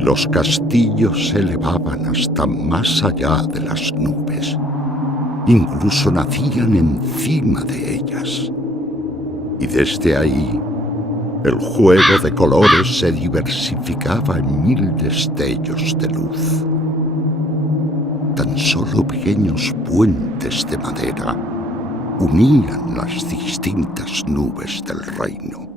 y los castillos se elevaban hasta más allá de las nubes. Incluso nacían encima de ellas. Y desde ahí, el juego de colores se diversificaba en 1000 destellos de luz. Tan solo pequeños puentes de madera unían las distintas nubes del reino.